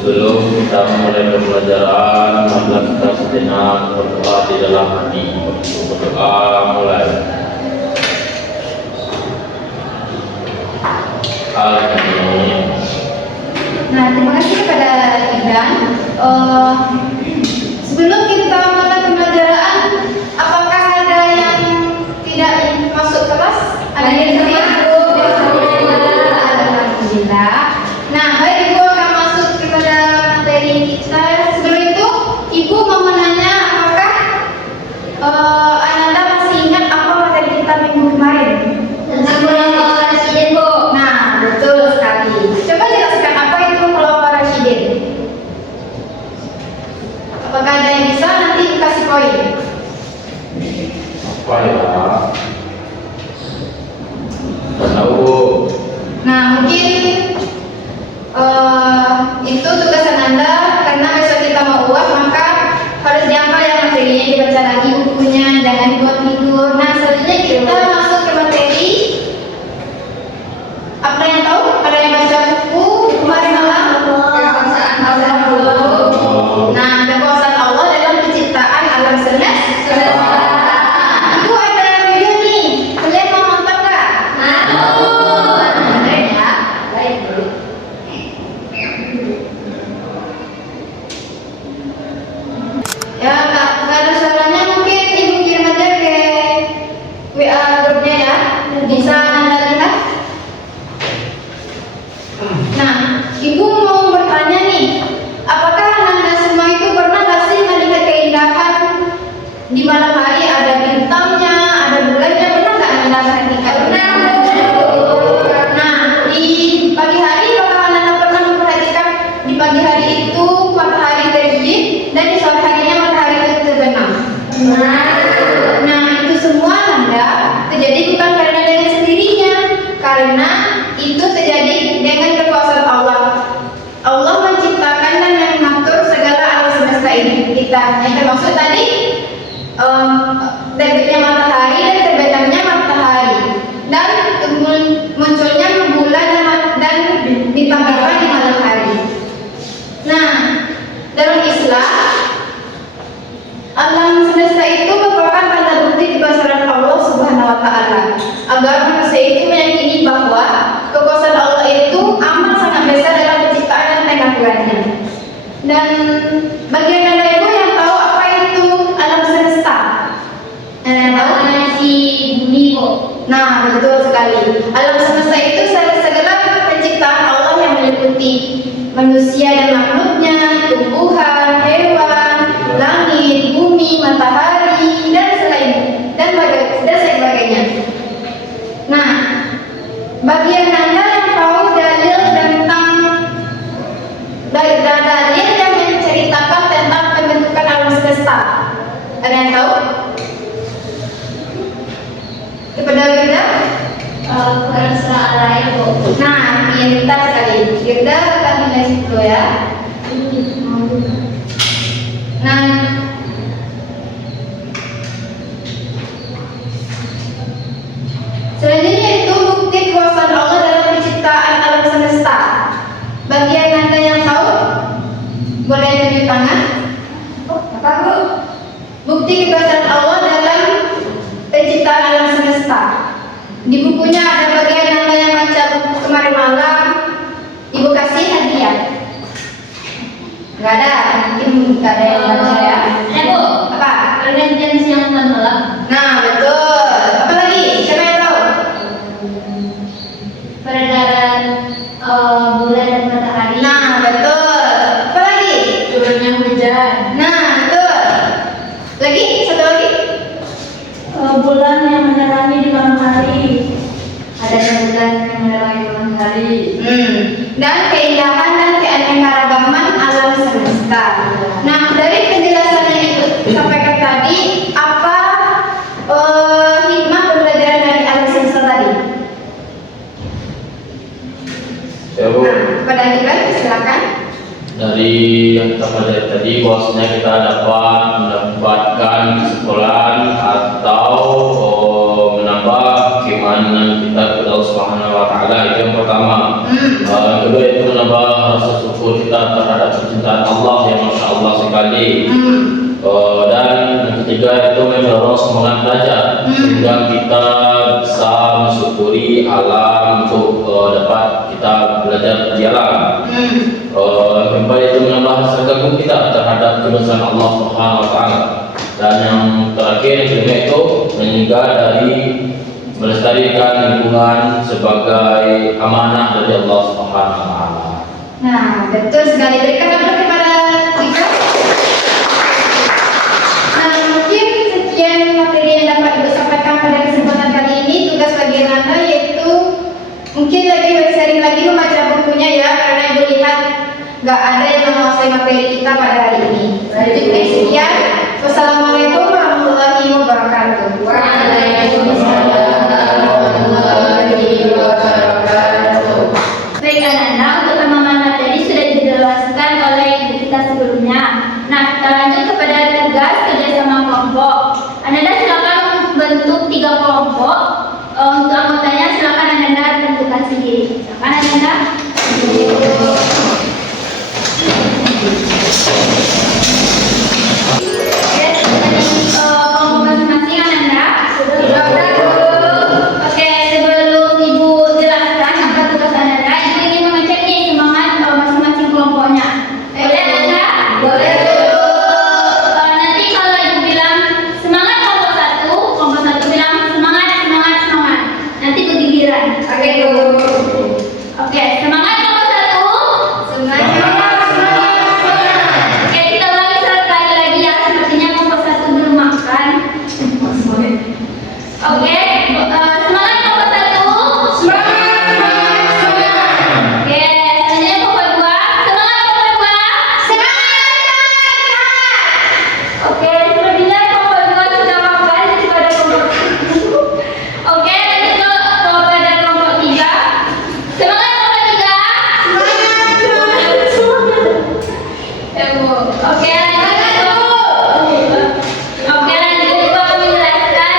Sebelum kita memulai pembelajaran, marilah kita sejenak berdoa di dalam hati. Berdoa mulai. Amin. Nah, terima kasih kepada Gibran. Sebelum kita mulai pembelajaran, apakah ada yang tidak masuk kelas? Ada yang tidak? Alhamdulillah. Nah, baik, Ibu akan masuk kepada materi kita. Sebelum itu, Ibu mau menanya apakah Ananda masih ingat apa materi kita minggu kemarin? Tentang khulafah Rasyidin, Bu. Nah, betul sekali. Coba jelaskan apa itu khulafah Rasyidin. Apakah ada yang bisa? Nanti kasih poin. Apa ya? Tahu. Nah, mungkin itu tugas Ananda, karena besok kita mau UAS, maka harus dihafal ya materinya, dibaca lagi bukunya, jangan dibuat tidur. Nah, selanjutnya kita masuk ke materi. Apa yang tahu? Ada yang baca buku kemarin malam? Kekuasaan Allah. Nah, kekuasaan Allah dalam penciptaan alam semesta. Ibu ada video nih, kalian mau nonton nggak? Ada ya? Baik dulu. Ya, nggak ada suaranya, mungkin Ibu kirim aja ke WA grupnya ya. Bisa Anda lihat. Nah, Ibu mau bertanya nih, apakah Anda semua itu pernah nggak sih melihat keindahan di malam hari, ada bintangnya, ada bulannya, pernah nggak Anda perhatikan? Pernah. Nah, di pagi hari apakah Anda pernah memperhatikan di pagi hari itu matahari terbit dan di sore harinya matahari itu terbenam? Nah, itu semua Anda terjadi bukan karena dengan sendirinya, karena itu terjadi dengan kekuasaan Allah. Allah menciptakan dan mengatur segala alam semesta ini kita, yang termasuk tadi terbitnya matahari dan terbenamnya matahari, dan munculnya bulan dan bintang-bintang di malam hari. Nah, dalam Islam, alam semesta itu merupakan tanda bukti kebesaran Allah Subhanahu wa Ta'ala, agar manusia itu meyakini bahwa kekuasaan Allah itu amat sangat besar dalam penciptaan dan pengaturannya. Dan bagi Anda Ibu yang tahu apa itu alam semesta, tahu? Si bumi, Bu. Nah, betul sekali. Alam semesta itu segala penciptaan Allah yang meliputi manusia dan makhluknya, tumbuhan, hewan, langit, bumi, matahari, dan sebagainya. Nah, bagi Anda yang tahu dalil yang menceritakan tentang pembentukan alam semesta, ada yang tahu? Kepada Firda? Quran surah Al-Ra'd, Bu. Nah, pintar sekali. Firda akan nilai 10 ya. Nah, selanjutnya itu bukti kekuasaan Allah dalam penciptaan alam semesta. Bagi Anda yang tahu, boleh tunjuk tangan. Apa, Bu? Bukti kekuasaan Allah dalam penciptaan alam semesta. Di bukunya ada bagian Anda yang baca buku kemarin malam, Ibu kasih hadiah. Nggak ada, mungkin nggak ada yang baca ya. Bu, apa? Pergantian siang dan malam. Nah, betul. Apa lagi? Siapa yang tahu? Peredaran bulan dan matahari. Nah, betul. Apa lagi? Turunnya hujan. Nah, betul. Lagi? Satu lagi? Bulan yang menerangi di malam hari. Adanya bulan yang menerangi di malam hari. Dan keindahan dan keanekaragaman alam semesta. Nah, dari penjelasan yang Ibu sampaikan tadi, apa hikmah pembelajaran dari alam semesta tadi? Ya, Bu. Nah, pada Gibran, silakan. Dari yang kita pelajari tadi, bahwasanya kita dapat mendapatkan kesimpulan atau menambah keimanan kita kepada Allah Subhanahu wa Ta'ala. Itu yang pertama. Kedua itu menambah rasa syukur kita terhadap terhadap kecintaan Allah yang Masya Allah sekali. Dan yang ketiga itu mendorong semangat belajar sehingga kita bisa mensyukuri alam untuk dapat kita belajar di alam. Yang keempat itu menambah rasa kagum kita terhadap kebesaran Allah Subhanahu Wa Taala. Dan yang terakhir yang kelima itu menjaga dari melestarikan lingkungan sebagai amanah dari Allah Subhanahu Wa Taala. Nah, betul sekali. Berikan aplaus kepada kita. Nah, mungkin sekian materi yang dapat Ibu sampaikan pada kesempatan kali ini. Tugas bagi Anda yaitu mungkin lagi sering lagi membaca bukunya ya, karena Ibu lihat nggak ada yang menguasai materi kita pada hari ini. Jadi sekian. Wassalamualaikum warahmatullahi wabarakatuh. Waalaikumsalam warahmatullahi wabarakatuh. Baik anak-anak, untuk pemahaman materi sudah dijelaskan oleh ibu kita sebelumnya. Nah, kita lanjut kepada tugas kerjasama kelompok. Anak-anak silakan bentuk 3 kelompok. Untuk anggotanya silakan anak-anak tentukan sendiri. Silakan anak-anak. Kelompok masing-masing anak-anak. Oke, sebelum ibu jelaskan apa tugas anak-anak, ibu ingin mengecek nih semangat masing-masing kelompoknya. Boleh anak? Boleh. Nanti kalau ibu bilang semangat kelompok satu bilang semangat, semangat, semangat. Nanti bergiliran. Oke, Bu. Oke, semangat kelompok satu. Semangat. Oke, kita ulangi sekali lagi ya. Sepertinya kelompok satu belum makan. Oke, semangat kelompok satu. Oke, selanjutnya kelompok dua. Semangat kelompok dua. Oke, sepertinya kelompok dua sudah makan daripada kelompok satu. Oke, lanjut kepada kelompok tiga. Semangat kelompok tiga. Oke, lanjut. Oke, lanjut Ibu akan menjelaskan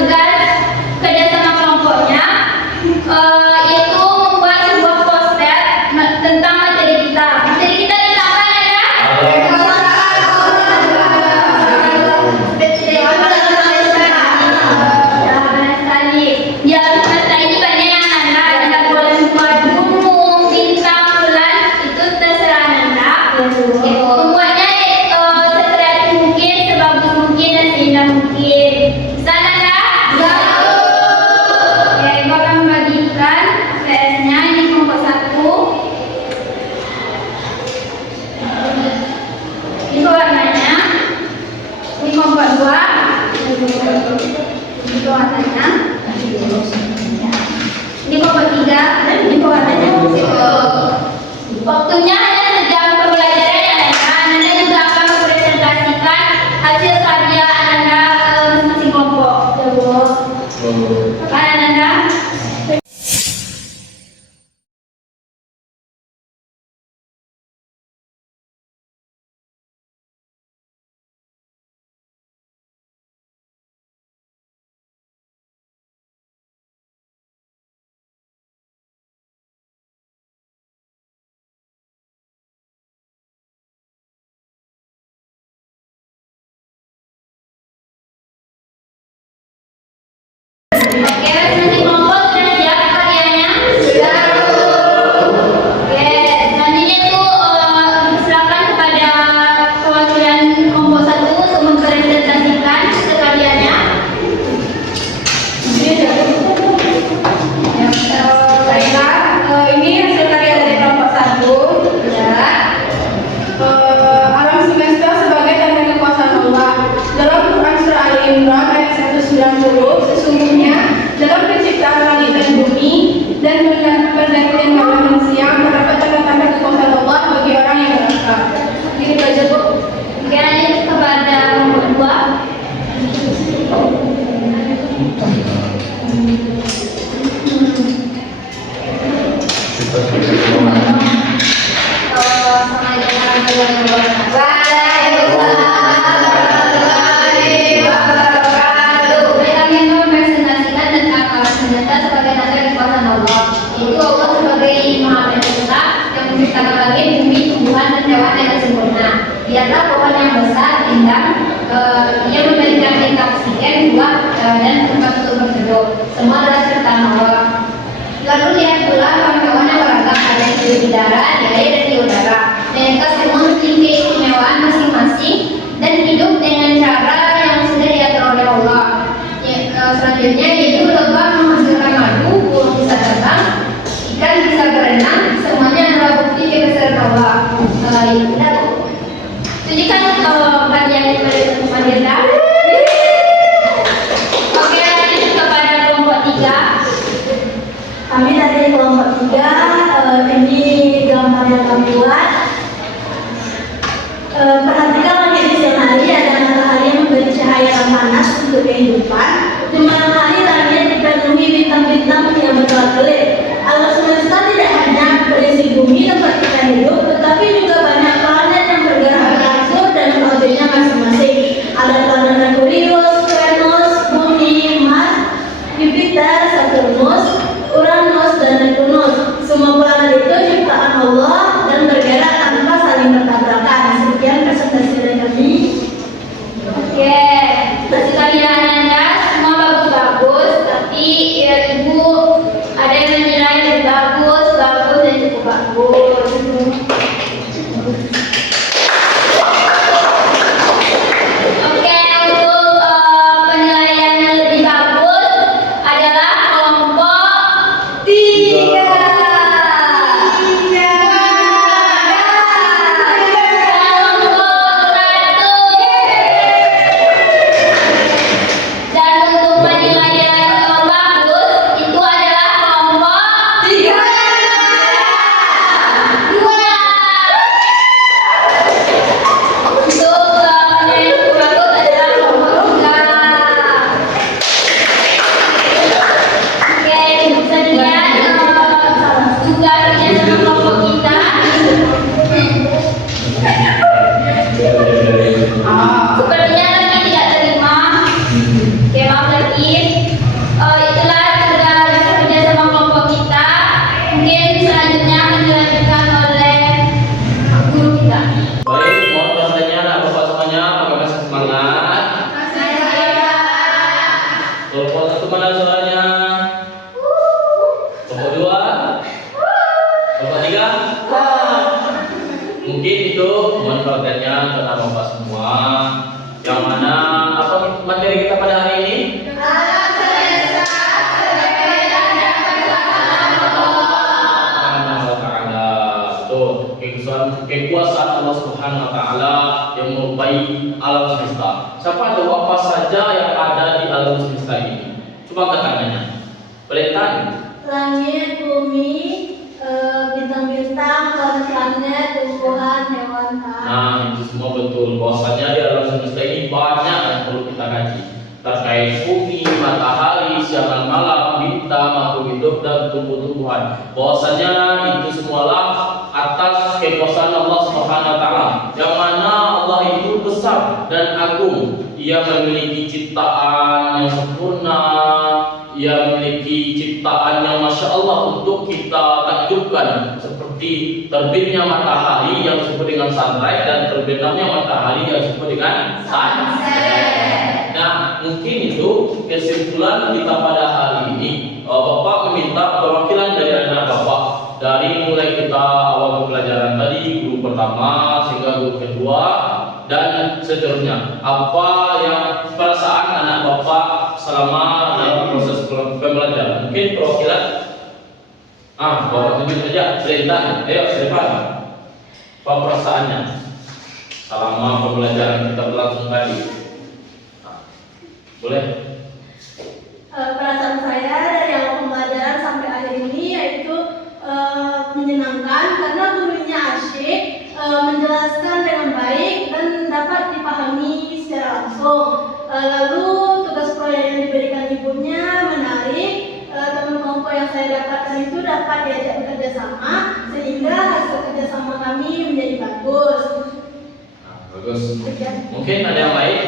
tugas kerjasama kelompoknya, yaitu membuat sebuah poster tentang materi kita. Materi kita tentang apa ya? kadang ia memberikan kita oksigen buat dan tempat untuk berteduh. Semua adalah ciptaan Allah. Lalu lihat pula kawan-kawan yang beragam, ada yang hidup di darat, di air, dan di udara. Mereka semua memiliki keistimewaan masing-masing dan hidup dengan cara yang sudah diatur oleh Allah. Selanjutnya yaitu lebah menghasilkan madu, burung bisa terbang, ikan bisa berenang, semuanya adalah bukti kebesaran Allah. Itu kan bagian dari teman kita. Oke, lanjut kepada kelompok 3. Kami dari kelompok 3, ini gambar yang kami buat. Perhatikan langit di siang hari, ada matahari yang memberi cahaya yang panas untuk kehidupan. Di malam hari langit dipenuhi bintang-bintang yang berkelap-kelip. Alam semesta tidak hanya berisi bumi tempat kita hidup, tetapi juga banyak planet yang bergerak berangsur dan orbitnya masing-masing. Ada planet Merkurius, Venus, Bumi, Mars, Jupiter, Saturnus, Uranus, dan Neptunus. Semua planet itu ciptaan Allah dan bergerak tanpa saling bertabrakan. Sekian presentasi dari kami. Oke, masih kalian Anda semua bagus-bagus, tapi ya ibu ada yang menilai lebih bagus, dan cukup bagus. Oke, untuk penilaian yang lebih bagus adalah kelompok 3. kelompok 1. Dan untuk penilaian bagus itu adalah kelompok 2. Untuk penilaian bagus adalah kelompok 3. Oke, bisa dilihat tugasnya sama kelompok kita. Sepertinya lagi tidak terima. Oke, maaf lagi. Itulah tugas kerja sama kelompok kita. Mungkin selanjutnya akan dilanjutkan oleh guru kita. Baik, mohon rasanya anak bapak semuanya pakai semangat. Kelompok 1 mana suaranya? Kelompok 2? Kelompok 3? Mungkin itu mohon perhatiannya karena bapak semua. Yang mana apa materi kita pada hari ini? Kekuasaan Allah Subhanahu wa taala yang merupai alam semesta. Siapa tahu apa saja yang ada di alam semesta ini? Coba angkat tangannya. Boleh tanya? Langit, bumi, bintang-bintang, planet-planet, tumbuhan, hewan, Nah, itu semua betul. Bahwasanya di alam semesta ini banyak yang perlu kita kaji. Terkait bumi, matahari, siang dan malam, bintang, makhluk hidup dan tumbuh-tumbuhan. Bahwasanya itu semualah atas kekuasaan Allah Subhanahu wa taala. Yang mana Allah itu besar dan agung. Ia memiliki ciptaan yang sempurna. Ia memiliki ciptaan yang Masya Allah untuk kita takjubkan, seperti terbitnya matahari yang disebut dengan sunrise dan terbitnya matahari yang disebut dengan sunset. Nah, mungkin itu kesimpulan kita pada hari ini. Bapak meminta perwakilan dari anak Bapak dari mulai kita awal pembelajaran tadi, guru pertama sehingga guru kedua dan seterusnya. Apa yang perasaan anak Bapak selama dalam proses pembelajaran? Mungkin perwakilan Bapak tunjuk saja, perintah. Ayo, siapa? Apa perasaannya selama pembelajaran kita berlangsung tadi? Boleh? Perasaan saya dari awal pembelajaran sampai akhir ini yaitu menyenangkan karena gurunya asyik, menjelaskan dengan baik dan dapat dipahami secara langsung. Lalu tugas proyek yang diberikan ibunya menarik. Teman kelompok yang saya dapatkan itu dapat diajak bekerja sama sehingga hasil kerjasama kami menjadi bagus. Bagus. Mungkin ada yang lain?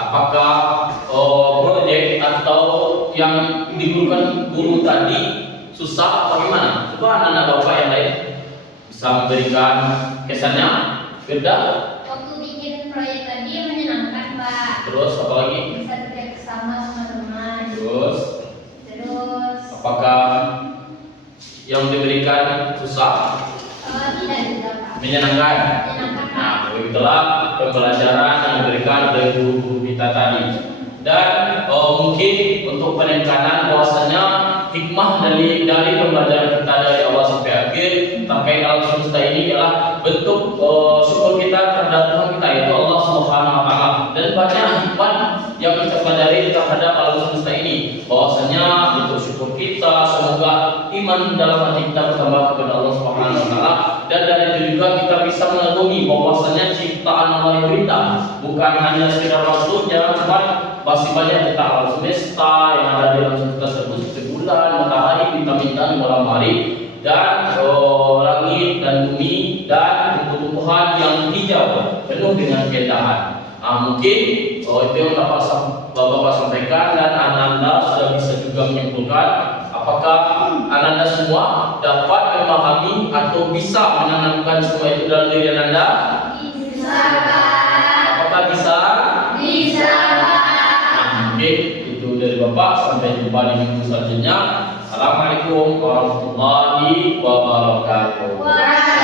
Apakah proyek atau yang digunakan guru tadi susah atau gimana? Coba anak bapak yang lain bisa memberikan kesannya. Firda? Waktu bikin proyek tadi menyenangkan Terus apa lagi? Bisa kerja sama teman-teman. Terus Terus apakah yang diberikan susah? tidak juga Pak. Menyenangkan? Menyenangkan. Nah, begitulah pembelajaran yang diberikan oleh guru-guru kita tadi. Dan mungkin untuk penekanan bahwasanya hikmah dari pembelajaran kita dari awal sampai akhir terkait alam semesta ini adalah bentuk syukur kita terhadap Tuhan kita, yaitu Allah Subhanahu wa taala. Dan banyak hikmah yang kita pelajari terhadap alam semesta ini, bahwasanya bentuk syukur kita, semoga iman dalam hati kita bertambah kepada Allah Subhanahu wa taala. Dan dari itu juga kita bisa mengagumi bahwasanya ciptaan Allah itu indah, bukan hanya sekedar makhluknya, cuma masih banyak tentang alam semesta yang ada di alam semesta tersebut, seperti bulan, matahari, bintang-bintang, malam hari, dan langit dan bumi, dan tumbuh-tumbuhan yang hijau penuh dengan keindahan. Mungkin itu yang dapat Bapak sampaikan, dan Ananda sudah bisa juga menyimpulkan apakah Ananda semua dapat memahami atau bisa menanamkan semua itu dalam diri Ananda? Bisa. Apakah bisa? Bisa. Oke, itu dari Bapak. Sampai jumpa di minggu selanjutnya. Assalamualaikum warahmatullahi wabarakatuh. Wah.